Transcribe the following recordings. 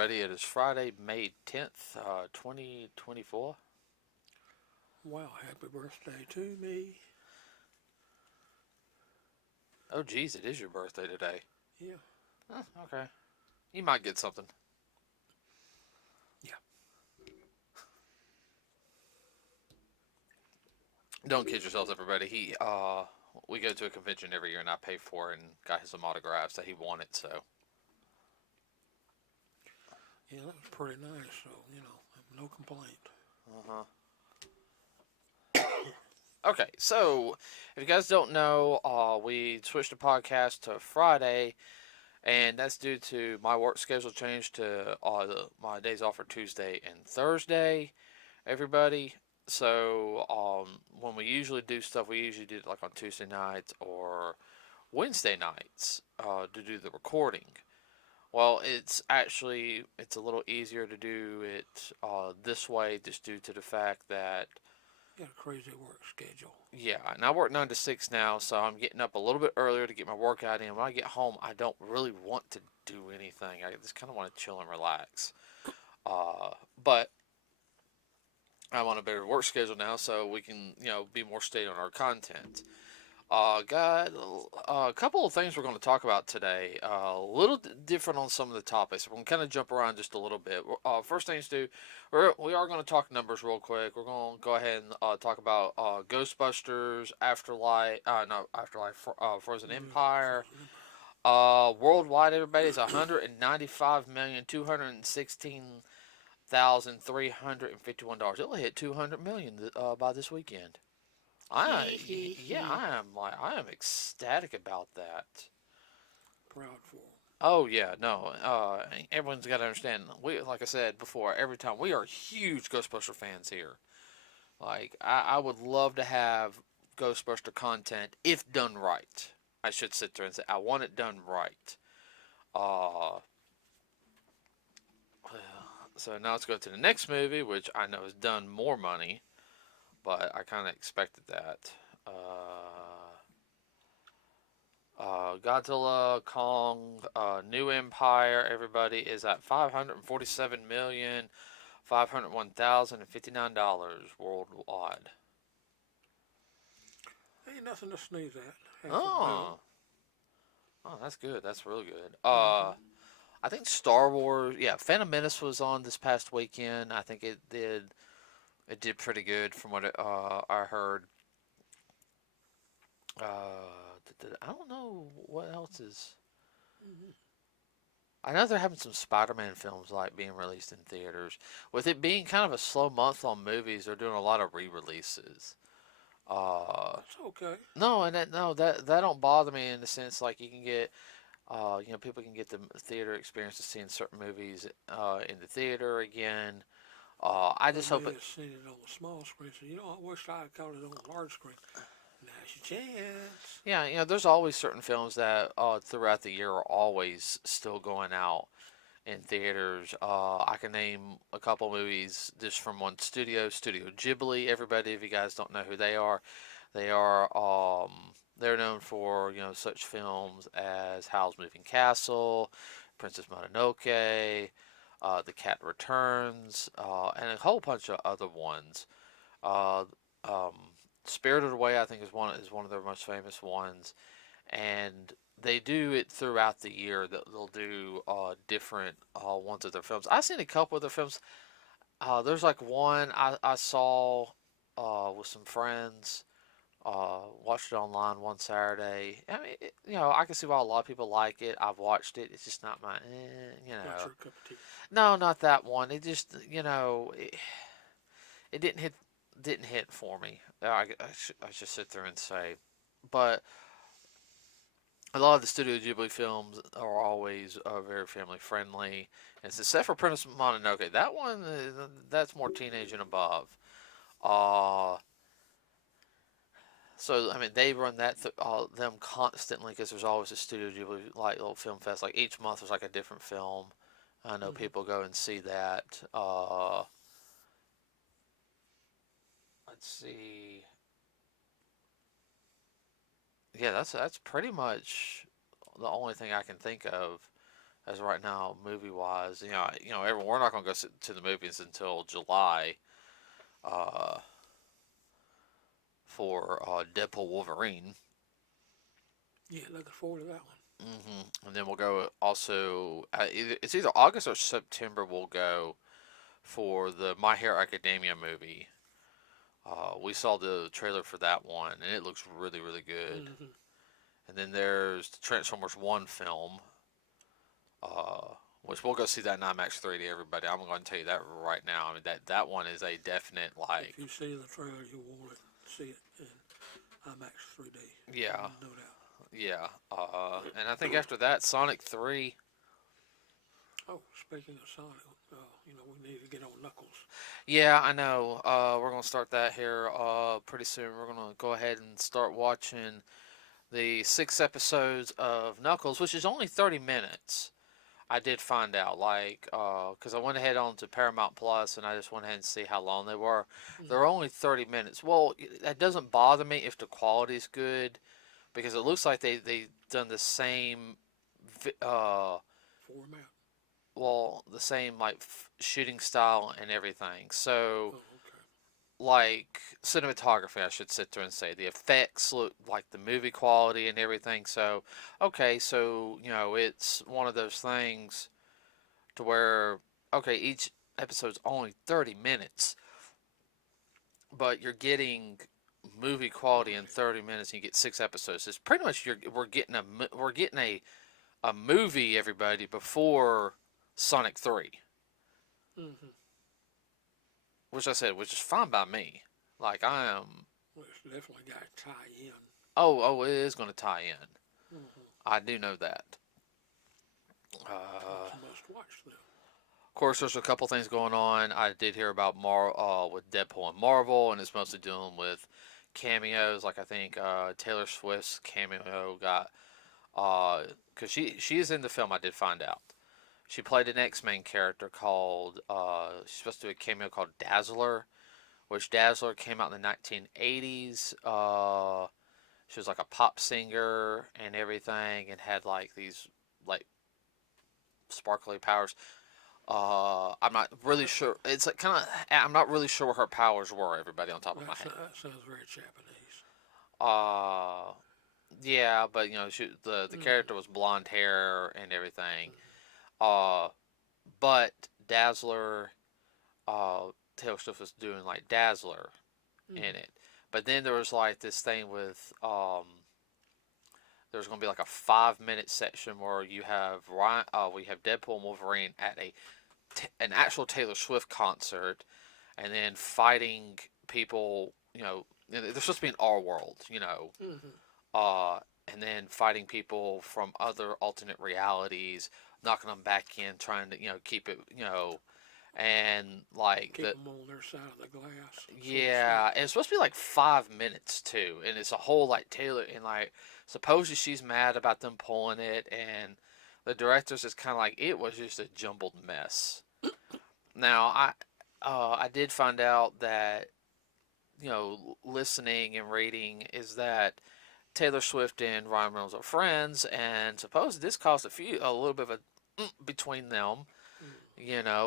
everybody. It is Friday, May 10th, 2024. Wow, happy birthday to me. Oh, geez, it is your birthday today. Yeah. Huh, okay. You might get something. Yeah. Don't kid yourselves, everybody. We go to a convention every year, and I pay for it and got him some autographs that he wanted, so. Yeah, that was pretty nice, so, no complaint. Uh-huh. Okay, so if you guys don't know, we switched the podcast to Friday, and that's due to my work schedule change to my days off are Tuesday and Thursday. Everybody, so when we usually do stuff, we usually do it like on Tuesday nights or Wednesday nights to do the recording. Well, it's a little easier to do it this way, just due to the fact that You got a crazy work schedule. yeah, and I work 9 to 6 now, so I'm getting up a little bit earlier to get my workout in. When I get home, I don't really want to do anything. I just kind of want to chill and relax. But I'm on a better work schedule now, so we can, be more steady on our content. Got a couple of things we're going to talk about today. A little different on some of the topics. We're going to kind of jump around just a little bit. First things to do, we are going to talk numbers real quick. We're going to go ahead and talk about Ghostbusters, Afterlife, no, Afterlife, Frozen Empire. Worldwide, everybody, is 195,216,351. It'll hit 200 million by this weekend. I am ecstatic about that. Proud for them. Oh yeah, no. Everyone's got to understand. Like I said before, every time we are huge Ghostbuster fans here. Like I would love to have Ghostbuster content if done right. I should sit there and say I want it done right. Uh, so now let's go to the next movie, which I know has done more money, but I kind of expected that. Godzilla, Kong, New Empire, everybody is at $547,501,059 worldwide. Ain't nothing to sneeze at. Oh, that's good. That's really good. Mm-hmm. I think Star Wars, yeah, Phantom Menace was on this past weekend. I think it did pretty good from what I heard. I don't know what else is. Mm-hmm. I know they're having some Spider-Man films like being released in theaters. With it being kind of a slow month on movies, they're doing a lot of re-releases. That's okay. No, and that don't bother me in the sense like you can get, people can get the theater experience of seeing certain movies in the theater again. I They just may hope it. have seen it on the small screen, so I wish I had caught it on the large screen. Now's your chance. Yeah, there's always certain films that throughout the year are always still going out in theaters. I can name a couple movies just from one studio, Studio Ghibli. Everybody, if you guys don't know who they are they're known for such films as Howl's Moving Castle, Princess Mononoke, The Cat Returns, and a whole bunch of other ones. Uh, um, Spirited Away, I think, is one of their most famous ones, and they do it throughout the year. They'll do different ones of their films. I've seen a couple of their films. There's like one I saw with some friends. Watched it online one Saturday. I mean, I can see why a lot of people like it. I've watched it. It's just not my, Not your cup of tea. No, not that one. It just, it didn't hit for me. I should sit there and say, but a lot of the Studio Ghibli films are always very family friendly. And except for Princess Mononoke, that one that's more teenage and above. Uh, so I mean they run them constantly because there's always a Studio Ghibli like little film fest. Like each month there's like a different film. I know Mm-hmm. people go and see that. Let's see. Yeah, that's pretty much the only thing I can think of as of right now, movie wise. Everyone, we're not gonna go to the movies until July, uh, for Deadpool Wolverine. Yeah, looking forward to that one. And then we'll go also. It's either August or September. We'll go for the My Hero Academia movie. We saw the trailer for that one, and it looks really, really good. Mm-hmm. And then there's the Transformers 1 film, which we'll go see that in IMAX 3D, everybody. I'm going to tell you that right now. I mean, that one is a definite, If you see the trailer, you want to see it in IMAX 3D. yeah, No doubt. yeah. And I think after that, Sonic 3. Oh, speaking of Sonic, we need to get on Knuckles. Yeah, I know. We're going to start that here pretty soon. We're going to go ahead and start watching the 6 episodes of Knuckles, which is only 30 minutes. I did find out, because I went ahead on to Paramount Plus and I just went ahead and see how long they were. They're only 30 minutes. Well, that doesn't bother me if the quality's good, because it looks like they done the same, Format. the same shooting style and everything. So, Oh, okay. like cinematography, I should sit there and say the effects look like the movie quality and everything. So, okay, so it's one of those things to where, okay, each episode's only 30 minutes, but you're getting movie quality in 30 minutes and you get 6 episodes. It's pretty much we're getting a movie, everybody, before Sonic 3, Mm-hmm. which I said which is fine by me. Like, I am. Well, it's definitely got to tie in. Oh, it is going to tie in. Mm-hmm. I do know that. It's a must watch them. Of course, there's a couple things going on. I did hear about with Deadpool and Marvel, and it's mostly dealing with cameos. Like, I think Taylor Swift's cameo got, because she is in the film. I did find out she played an X-Men character called, she's supposed to do a cameo called Dazzler, which Dazzler came out in the 1980s. She was like a pop singer and everything, and had like these like sparkly powers. I'm not really sure. It's like kind of. I'm not really sure what her powers were. Everybody on top of my head. That sounds very Japanese. Uh, yeah, but the character was blonde hair and everything. Uh, but Dazzler, Taylor Swift was doing like Dazzler in Mm-hmm. it. But then there was like this thing with there's going to be like a 5 minute section where you have we have Deadpool and Wolverine at an actual Taylor Swift concert, and then fighting people. They're supposed to be in our world. Mm-hmm. And then fighting people from other alternate realities, knocking them back in, trying to keep it and like Keep them on their side of the glass. yeah, and it's supposed to be like 5 minutes too, and it's a whole like Taylor and like supposedly she's mad about them pulling it, and the director's just kind of like it was just a jumbled mess. Now I did find out that listening and reading is that Taylor Swift and Ryan Reynolds are friends, and suppose this caused a little bit of a between them,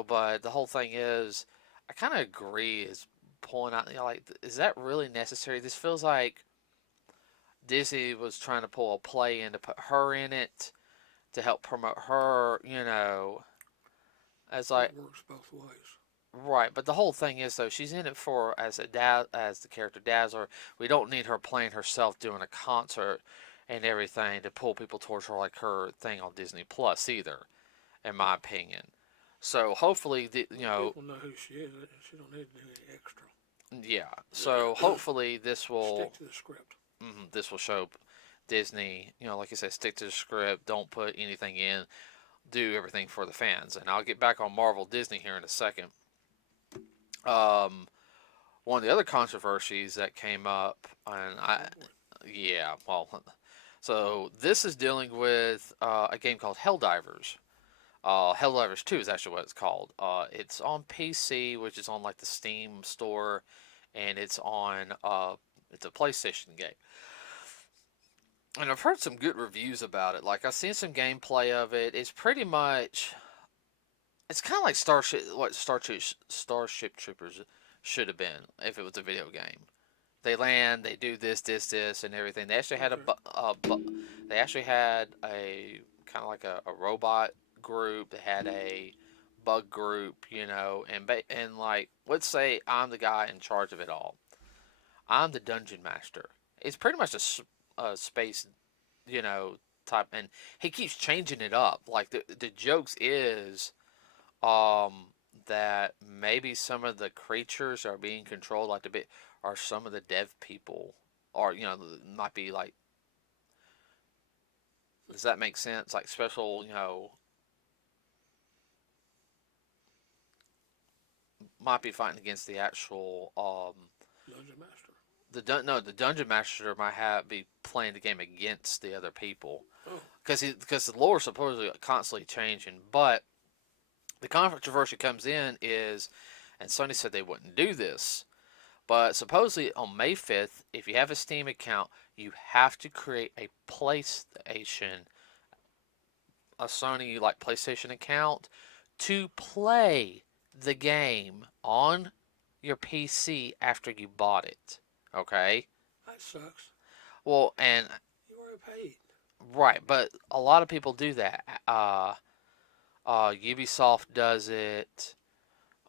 But the whole thing is, I kind of agree. Is pulling out, like, is that really necessary? This feels like Disney was trying to pull a play in to put her in it to help promote her, as like It works both ways. right. But the whole thing is though, she's in it for as as the character Dazzler. We don't need her playing herself doing a concert and everything to pull people towards her like her thing on Disney Plus either, in my opinion. So hopefully, People know who she is. She don't need to do any extra. yeah. So hopefully this will Stick to the script. this will show Disney, like I said, stick to the script. Don't put anything in. Do everything for the fans. And I'll get back on Marvel Disney here in a second. One of the other controversies that came up, and yeah, well, so this is dealing with a game called Helldivers. Helldivers 2 is actually what it's called. It's on PC, which is on like the Steam store, and it's on it's a PlayStation game. And I've heard some good reviews about it. Like I've seen some gameplay of it. It's pretty much, it's kind of like Starship Troopers should have been if it was a video game. They land, they do this, and everything. They actually had Okay. they actually had a kind of like a robot group. They had a bug group, and like let's say I'm the guy in charge of it all. I'm the dungeon master. It's pretty much a space, you know, type, and he keeps changing it up. Like the jokes is um that maybe some of the creatures are being controlled like the bit are some of the dev people, or might be like, does that make sense, like special, might be fighting against the actual Dungeon Master. the dungeon master might have be playing the game against the other people, Oh. because the lore is supposedly constantly changing. But the controversy comes in is, and Sony said they wouldn't do this, but supposedly on May 5th, if you have a Steam account, you have to create a Sony like PlayStation account to play the game on your PC after you bought it. Okay? That sucks. Well, and You already paid. right, but a lot of people do that. Ubisoft does it.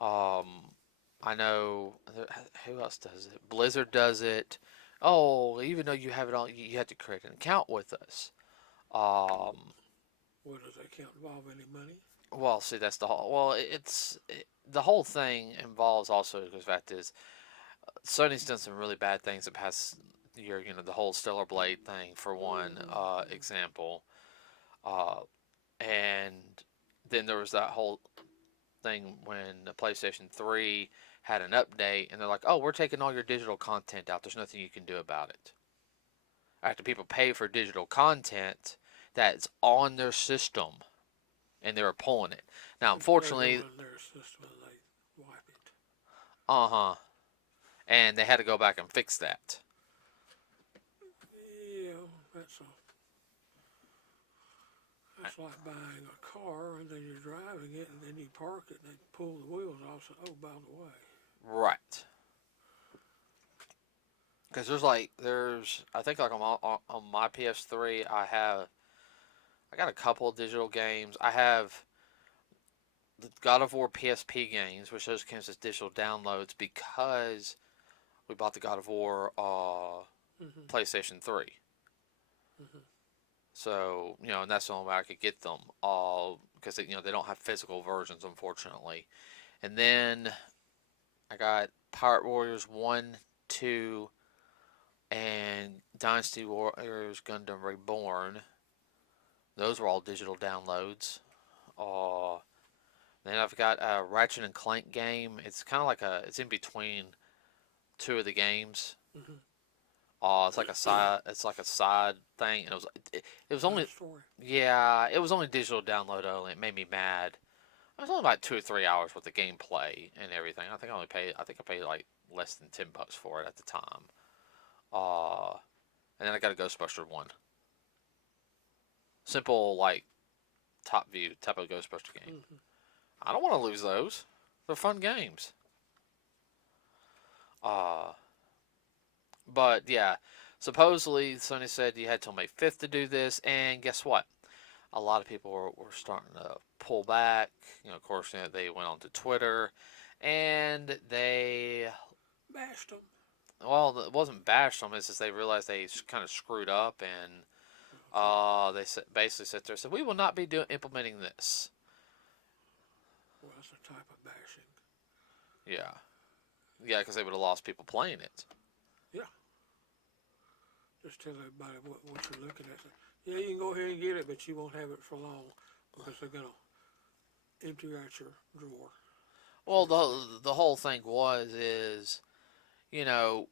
I know who else does it. Blizzard does it. Oh, even though you have it on, you have to create an account with us. Um, Well, does that count involve any money? well, see, that's the whole. Well, the whole thing involves also the fact is Sony's done some really bad things the past year. The whole Stellar Blade thing for one example, uh, and then there was that whole thing when the PlayStation 3 had an update, and they're like, "Oh, we're taking all your digital content out. There's nothing you can do about it." After people pay for digital content that's on their system, and they were pulling it. Now, They go unfortunately, in their system and they wipe it. uh huh, and they had to go back and fix that. Yeah, that's like buying a car and then you're driving it and then you park it and they pull the wheels off. So, oh, by the way, Right. Because there's I think like on my PS3 I got a couple of digital games. I have the God of War PSP games, which those came as digital downloads because we bought the God of War mm-hmm, PlayStation 3. mm-hmm. So, and that's the only way I could get them all because they don't have physical versions, unfortunately. And then I got Pirate Warriors 1, 2, and Dynasty Warriors Gundam Reborn. Those were all digital downloads. Uh, then I've got a Ratchet and Clank game. It's kind of like it's in between two of the games. Mm-hmm. It's like a side. It's like a side thing, and it was only, Side story. yeah, it was only digital download only. It made me mad. It was only about 2 or 3 hours worth of gameplay and everything. I think I paid like less than $10 for it at the time. Uh, and then I got a Ghostbuster one. Simple like top view type of Ghostbuster game. Mm-hmm. I don't want to lose those. They're fun games. Uh, but yeah, supposedly Sony said you had till May 5th to do this, and guess what? A lot of people were starting to pull back. Of course, they went on to Twitter, and they, Bashed them. well, it wasn't bashed them. It's just they realized they kind of screwed up, and they basically said there, said we will not be implementing this. Well, that's a type of bashing. Yeah, yeah, because they would have lost people playing it. Yeah. Just tell everybody what you're looking at. Yeah, you can go ahead and get it, but you won't have it for long because they're gonna empty out your drawer. Well, the whole thing is, you know,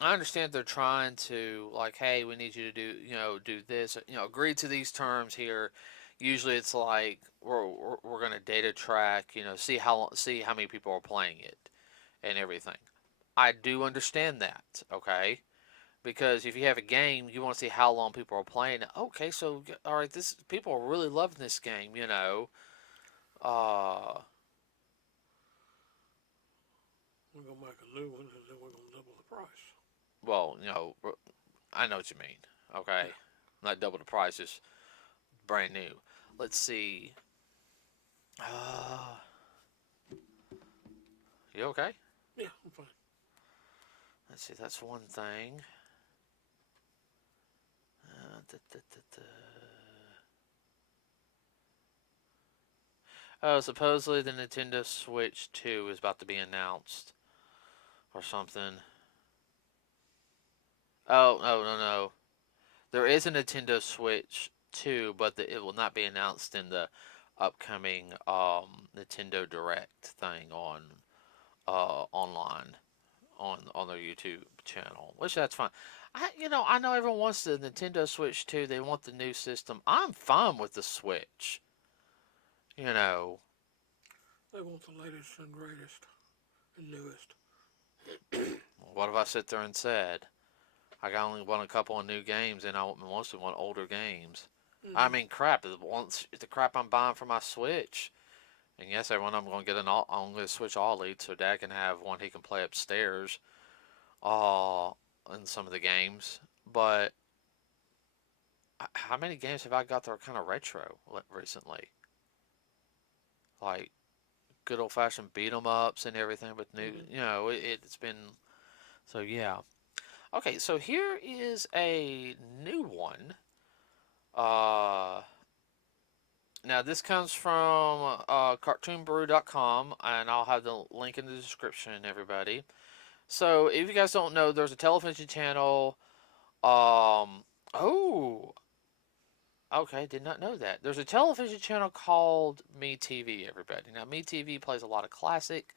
I understand they're trying to like, hey, we need you to do this, agree to these terms here. Usually, it's like we're gonna data track, see how many people are playing it and everything. I do understand that, okay, Because if you have a game, you want to see how long people are playing it. Okay, so all right, this people are really loving this game. Uh, We're gonna make a new one, and then we're gonna double the price. well, I know what you mean. Okay, Yeah. not double the price, just brand new. Let's see. Uh, you okay? Yeah, I'm fine. Let's see. That's one thing. Da, da, da, da. Oh, supposedly the Nintendo Switch 2 is about to be announced or something. Oh, no, no, no. There is a Nintendo Switch 2, but it will not be announced in the upcoming Nintendo Direct thing on online on their YouTube channel, which that's fine. I know everyone wants the Nintendo Switch 2. They want the new system. I'm fine with the Switch. You know, They want the latest and greatest and newest. what have I sit there and said? I only want a couple of new games, and I mostly want older games. I Mm-hmm. mean, crap. The crap I'm buying for my Switch. And yes, everyone, I'm going to I'm going to switch all leads so Dad can have one he can play upstairs. Uh, in some of the games. But how many games have I got that are kind of retro recently? Like good old fashioned beat 'em ups and everything with new. Mm-hmm. It's been so yeah. Okay, so here is a new one. Uh, Now this comes from cartoonbrew.com, and I'll have the link in the description, everybody. So if you guys don't know, there's a television channel. Oh, okay, did not know that. There's a television channel called MeTV, everybody. Now MeTV plays a lot of classic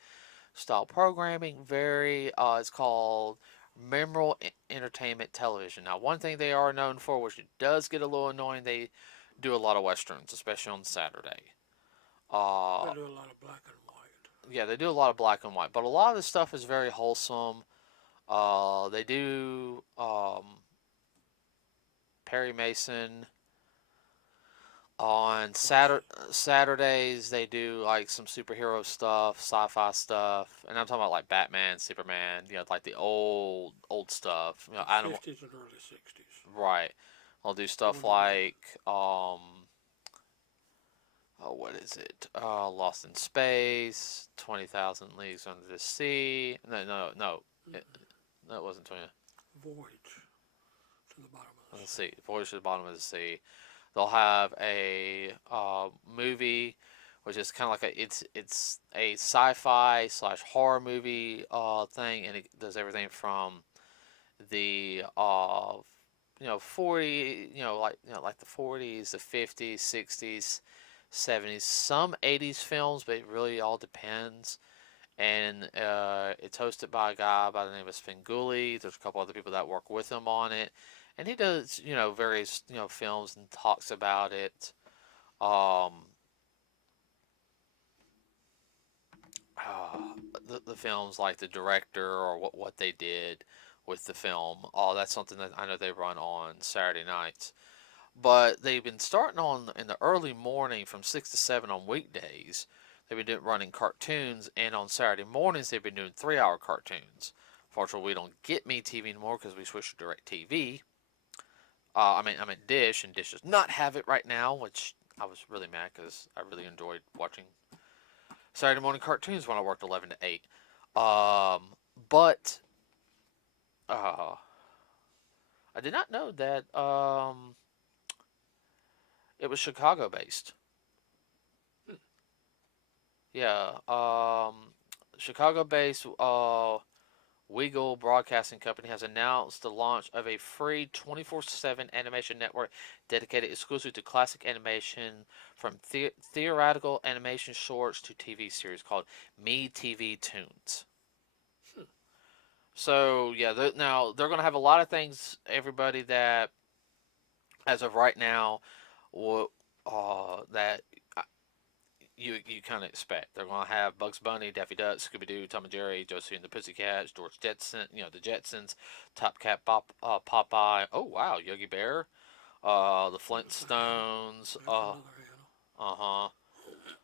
style programming. It's called Memorable Entertainment Television. Now, one thing they are known for, which it does get a little annoying, they do a lot of westerns, especially on Saturday. They Uh, do a lot of black and white. yeah, they do a lot of black and white, but a lot of the stuff is very wholesome. They do Perry Mason on Classic. Saturdays. They do like some superhero stuff, sci-fi stuff, and I'm talking about like Batman, Superman. Like the old stuff. The Animal. 50s and early 60s. Right. I'll do stuff Wonder Woman. like what is it? Lost in Space, 20,000 Leagues Under the Sea. No. It, Mm-hmm. no, it wasn't 20. Voyage to the bottom of the Let's sea. see. Voyage to the Bottom of the Sea. They'll have a movie, which is kind of like it's a sci-fi slash horror movie thing, and it does everything from the 40 like the 40s, the 50s, 60s, 70s, some 80s films, but it really all depends. And it's hosted by a guy by the name of Svengoolie. There's a couple other people that work with him on it, and he does various films and talks about it. Um, uh, the films like the director or what they did with the film. Oh, that's something that I know they run on Saturday nights. But they've been starting on in the early morning from 6 to 7 on weekdays. They've been running cartoons, and on Saturday mornings they've been doing 3-hour cartoons. Fortunately, we don't get MeTV anymore because we switched to DirecTV. I mean Dish, and Dish does not have it right now, which I was really mad because I really enjoyed watching Saturday morning cartoons when I worked 11 to 8. But uh, I did not know that it was Chicago based. Yeah, Chicago-based Weagle Broadcasting Company has announced the launch of a free 24/7 animation network dedicated exclusively to classic animation, from theoretical animation shorts to TV series, called MeTV Toons. So yeah, now they're going to have a lot of things. Everybody that, as of right now, that you kind of expect. They're going to have Bugs Bunny, Daffy Duck, Scooby Doo, Tom and Jerry, Josie and the Pussycats, George Jetson, the Jetsons, Top Cat, Popeye. Oh wow, Yogi Bear, the That's a handle. Flintstones. That's another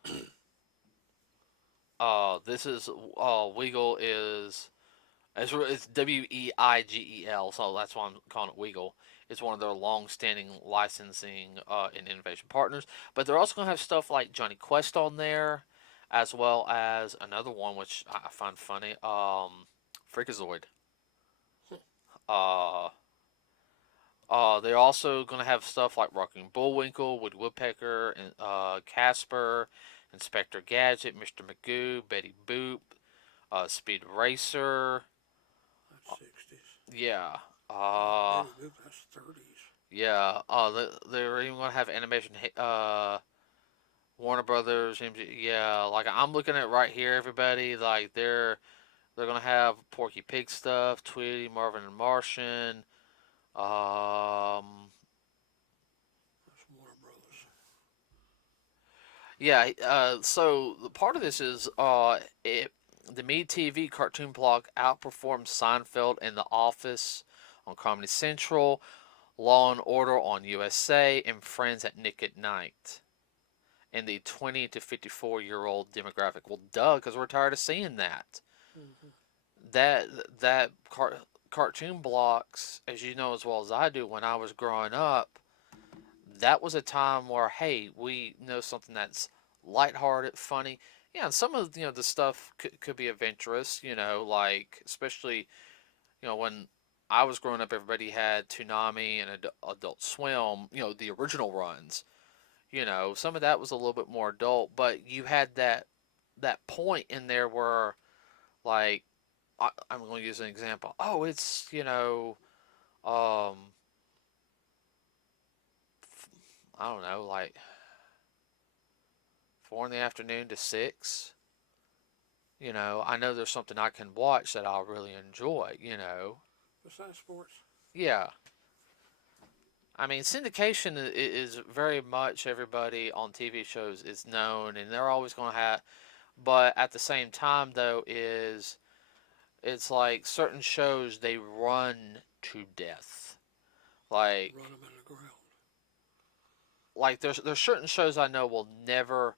handle. Uh this is Weagle is it's Weigel, so that's why I'm calling it Weagle. It's one of their long-standing licensing and innovation partners. But they're also going to have stuff like Johnny Quest on there, as well as another one which I find funny, Freakazoid. Uh, they're also going to have stuff like Rocking Bullwinkle, Woody Woodpecker, and Casper, Inspector Gadget, Mr. Magoo, Betty Boop, Speed Racer. That's 60s. Yeah. Betty Boop, that's 30s. Yeah. They're even gonna have animation. Warner Brothers. Yeah. Like I'm looking at right here, everybody. Like they're gonna have Porky Pig stuff, Tweety, Marvin and Martian. Um. That's Warner Brothers. Yeah. So the part of this is the Me TV cartoon block outperformed Seinfeld and The Office on Comedy Central, Law and Order on USA, and Friends at Nick at Night in the 20 to 54-year-old demographic. Well, duh, because we're tired of seeing that. Mm-hmm. That cartoon blocks, as you know as well as I do, when I was growing up, that was a time where, hey, we know something that's lighthearted, funny. Yeah, and some of the stuff could be of interest. Like especially when I was growing up, everybody had Toonami and Adult Swim. The original runs. Some of that was a little bit more adult, but you had that point in there where, like, I'm going to use an example. Oh, it's I don't know, like 4 in the afternoon to 6. I know there's something I can watch that I'll really enjoy. Besides sports? Yeah. I mean, syndication is very much everybody on TV shows is known, and they're always going to have. But at the same time, though, it's like certain shows they run to death. Like Run them in the ground. there's certain shows I know will never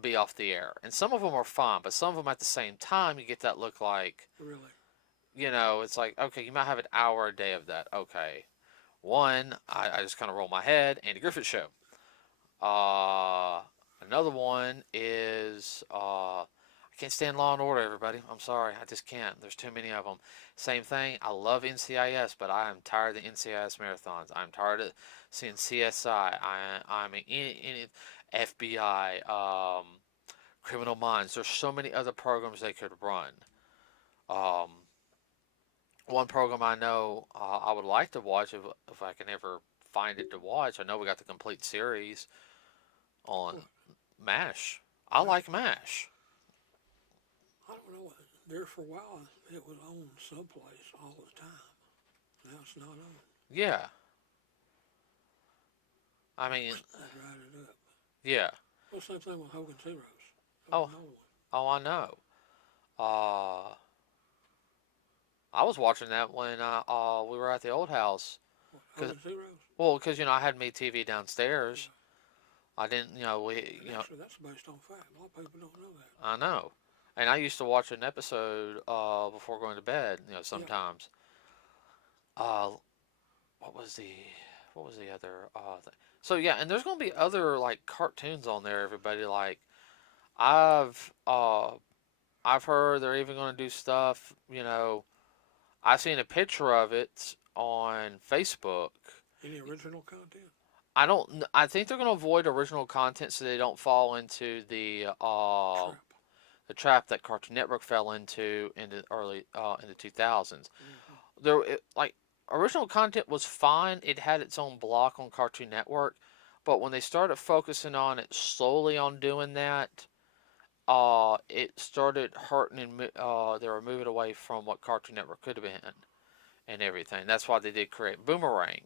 be off the air, and some of them are fine, but some of them at the same time you get that look like Really? it's like okay, you might have an hour a day of that. Okay, one I just kind of roll my head. Andy Griffith Show. Uh, Another one is I can't stand Law and Order. Everybody, I'm sorry, I just can't. There's too many of them. Same thing. I love NCIS, but I am tired of the NCIS marathons. I'm tired of seeing CSI. I'm in FBI. Criminal Minds. There's so many other programs they could run. Um, One program I know I would like to watch if I can ever find it to watch. I know we got the complete series on What? MASH. I like MASH. I don't know. There for a while, it was on someplace all the time. Now it's not on. Yeah. I mean, They dried it up. yeah. Well, same thing with Hogan's Heroes. Oh, oh, I know. Uh, I was watching that when we were at the old house. What, Cause, Hogan's Heroes? well, because I had me TV downstairs. I didn't, Actually, that's based on fact. A lot of people don't know that. I know. And I used to watch an episode before going to bed, sometimes. Uh, what was the other thing? So yeah, and there's going to be other like cartoons on there, everybody. Like I've uh I've heard they're even going to do stuff, I've seen a picture of it on Facebook. Any original content? I think they're going to avoid original content so they don't fall into Trap. the trap that Cartoon Network fell into in the early in the 2000s. Mm-hmm. Like original content was fine. It had its own block on Cartoon Network, but when they started focusing on it slowly on doing that, it started hurting and they were moving away from what Cartoon Network could have been and everything. That's why they did create Boomerang.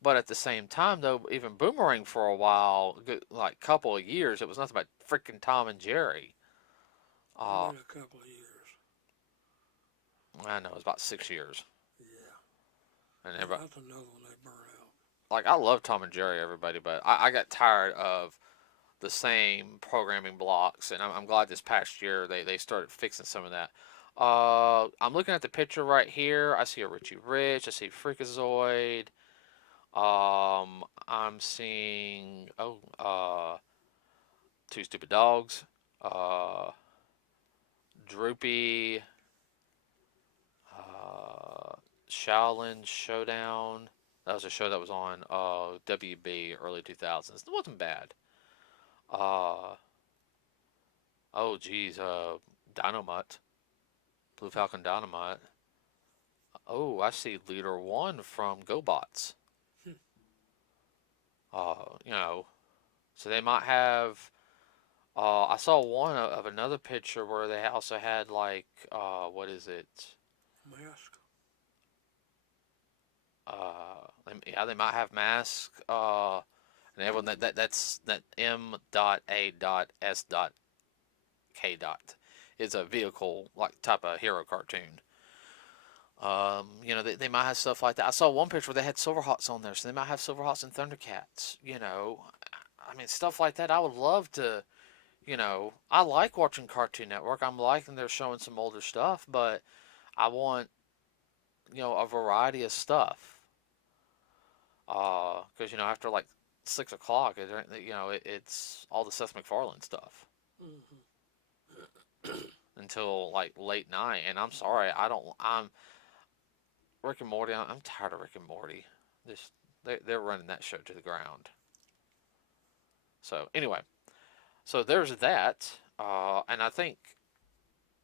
But at the same time, though, even Boomerang for a while, like couple of years, it was nothing but freaking Tom and Jerry. It's Uh, been a couple of years. I know it was about 6 years, Yeah. and everybody, That's another one they burn out. like I love Tom and Jerry, everybody, but I got tired of the same programming blocks, and I'm glad this past year they started fixing some of that. I'm looking at the picture right here. I see a Richie Rich. I see Freakazoid. I'm seeing Two Stupid Dogs. Uh, Droopy. Uh, Shaolin Showdown. That was a show that was on WB early 2000s. It wasn't bad. Uh, oh geez, Dynamite. Blue Falcon Dynamite. Oh, I see Leader One from GoBots. You know, so they might have. I saw one of another picture where they also had like, what is it? Mask. Yeah, they might have Mask. And everyone that's that M.A.S.K. is a vehicle like type of hero cartoon. They might have stuff like that. I saw one picture where they had Silverhawks on there, so they might have Silverhawks and Thundercats. I mean, stuff like that. I would love to. I like watching Cartoon Network. I'm liking they're showing some older stuff, but I want a variety of stuff. Because after like 6 o'clock, it's all the Seth MacFarlane stuff Mm-hmm. until like late night. And I'm sorry, I don't. I'm Rick and Morty. I'm tired of Rick and Morty. This they're running that show to the ground. So anyway, so there's that. And I think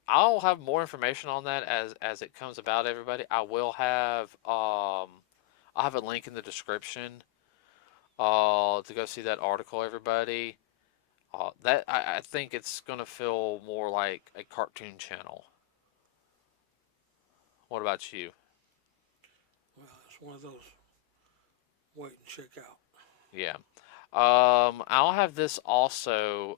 I'll have more information on that as it comes about. Everybody, I'll have a link in the description to go see that article. Everybody, that I think it's gonna feel more like a cartoon channel. What about you? Well, it's one of those wait and check out. Yeah. I'll have this also.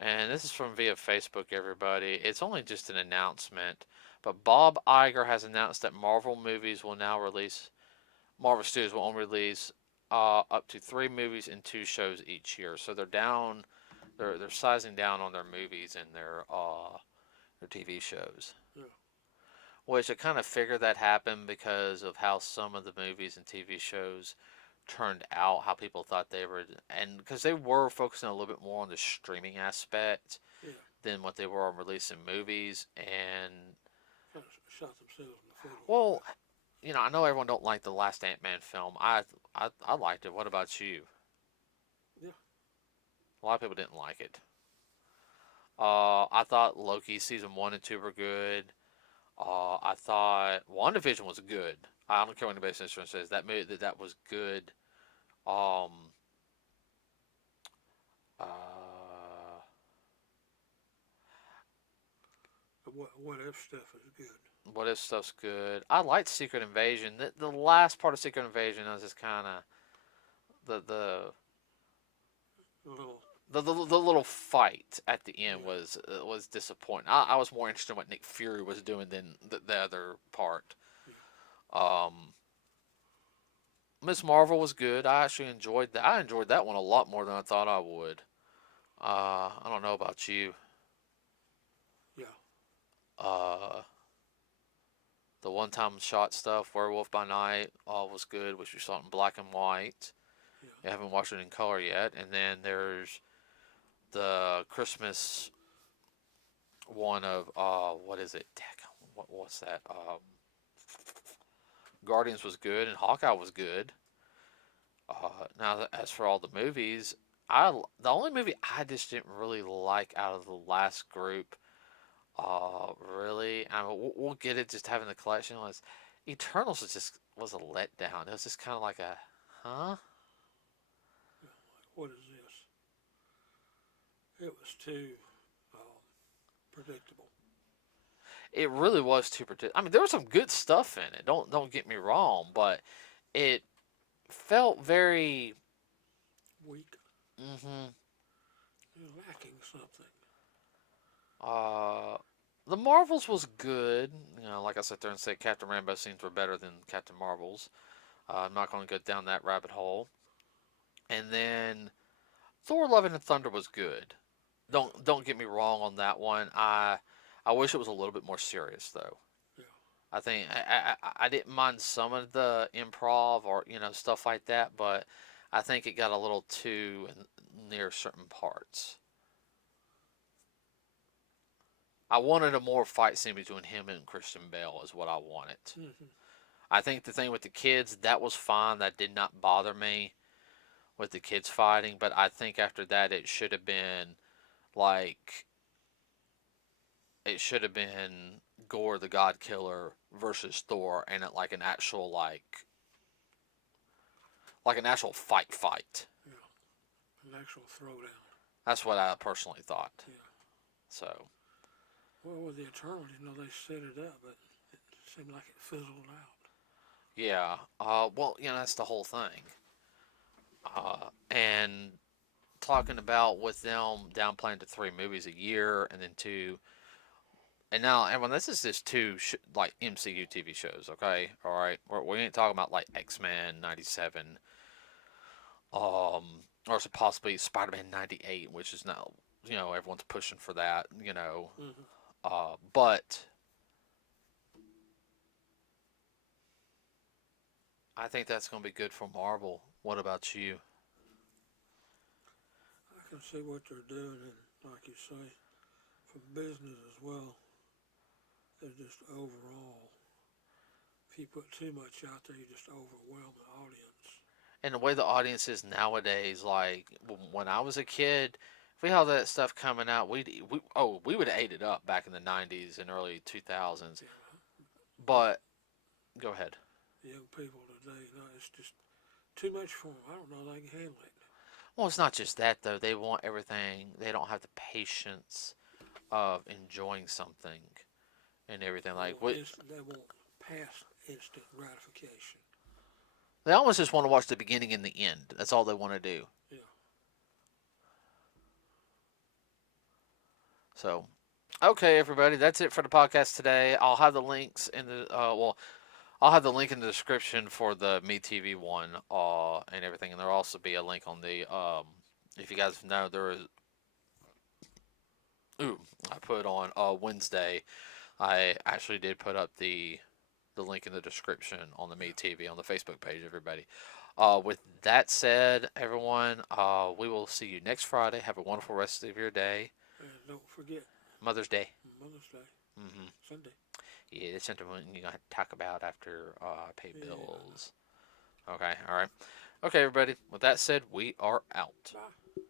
And this is from via Facebook, everybody. It's only just an announcement, but Bob Iger has announced that Marvel Studios will only release up to 3 movies and 2 shows each year. So they're down, they're sizing down on their movies and their TV shows. Yeah. Which I kind of figured that happened because of how some of the movies and TV shows turned out, how people thought they were, and because they were focusing a little bit more on the streaming aspect Yeah. than what they were on releasing movies. And Kind of shot themselves in the foot a little well, bit. I know everyone don't like the last Ant-Man film. I liked it. What about you? Yeah. A lot of people didn't like it. I thought Loki season 1 and 2 were good. I thought WandaVision was good. I don't care what anybody says. That movie that was good. Um, uh, The what if stuff is good. what if stuff's good? I liked Secret Invasion. The last part of Secret Invasion was just kind of the the A little. the little fight at the end Yeah. was disappointing. I was more interested in what Nick Fury was doing than the other part. Yeah. Um, Miss Marvel was good. I actually enjoyed that. I enjoyed that one a lot more than I thought I would. I don't know about you. Yeah. Uh, the one time shot stuff, Werewolf by Night, was good, which we saw in black and white. Yeah. I haven't watched it in color yet. And then there's the Christmas one of what is it? What's that? Guardians was good, and Hawkeye was good. Now, as for all the movies, the only movie I just didn't really like out of the last group, really, I mean, we'll get it. Just having the collection was Eternals was a letdown. It was just kind of like a, huh? Yeah. Like, what is this? It was too predictable. It really was too I mean, there was some good stuff in it. Don't get me wrong, but it felt very. Weak. hmm You're lacking something. Uh, the Marvels was good. You know, like I sit there and say, Captain Rambo scenes were better than Captain Marvels. I'm not going to go down that rabbit hole. And then Thor: Love and Thunder was good. Don't get me wrong on that one. I wish it was a little bit more serious though. Yeah. I think I didn't mind some of the improv or stuff like that, but I think it got a little too near certain parts. I wanted a more fight scene between him and Christian Bale is what I wanted. Mm-hmm. I think the thing with the kids that was fine. That did not bother me with the kids fighting, but I think after that like it should have been Gore the God Killer versus Thor, and it like an actual like an actual fight. Yeah. An actual throwdown. That's what I personally thought. Yeah. So Well, with the Eternals, they set it up, but it seemed like it fizzled out. yeah, well, that's the whole thing. And talking about with them downplaying to 3 movies a year, and then two, and now everyone, this is just two like MCU TV shows, okay? All right, we ain't talking about like X-Men '97, or possibly Spider-Man '98, which is now everyone's pushing for that, Mm-hmm. but I think that's going to be good for Marvel. What about you? I can see what they're doing, and like you say, for business as well, they're just overall. If you put too much out there, you just overwhelm the audience. And the way the audience is nowadays, like when I was a kid, if we had that stuff coming out, we would have ate it up back in the '90s and early 2000s. Yeah, but But go ahead. young people today, no, it's just too much for them. I don't know they can handle it. Well, it's not just that though. They want everything. They don't have the patience of enjoying something and everything. Like what They want past instant gratification. they almost just want to watch the beginning and the end. That's all they want to do. Yeah. So, okay, everybody, that's it for the podcast today. I'll have the links in the I'll have the link in the description for the Me TV one, and everything, and there'll also be a link on the if you guys know there is. Ooh, I put on Wednesday. I actually did put up the link in the description on the Me TV on the Facebook page. Everybody. With that said, everyone, we will see you next Friday. Have a wonderful rest of your day. And don't forget Mother's Day. Mother's Day, Mm-hmm. Sunday. Yeah, that's something you're gonna have to talk about after I pay Yeah. bills. Okay, all right. Okay, everybody. With that said, we are out. Bye.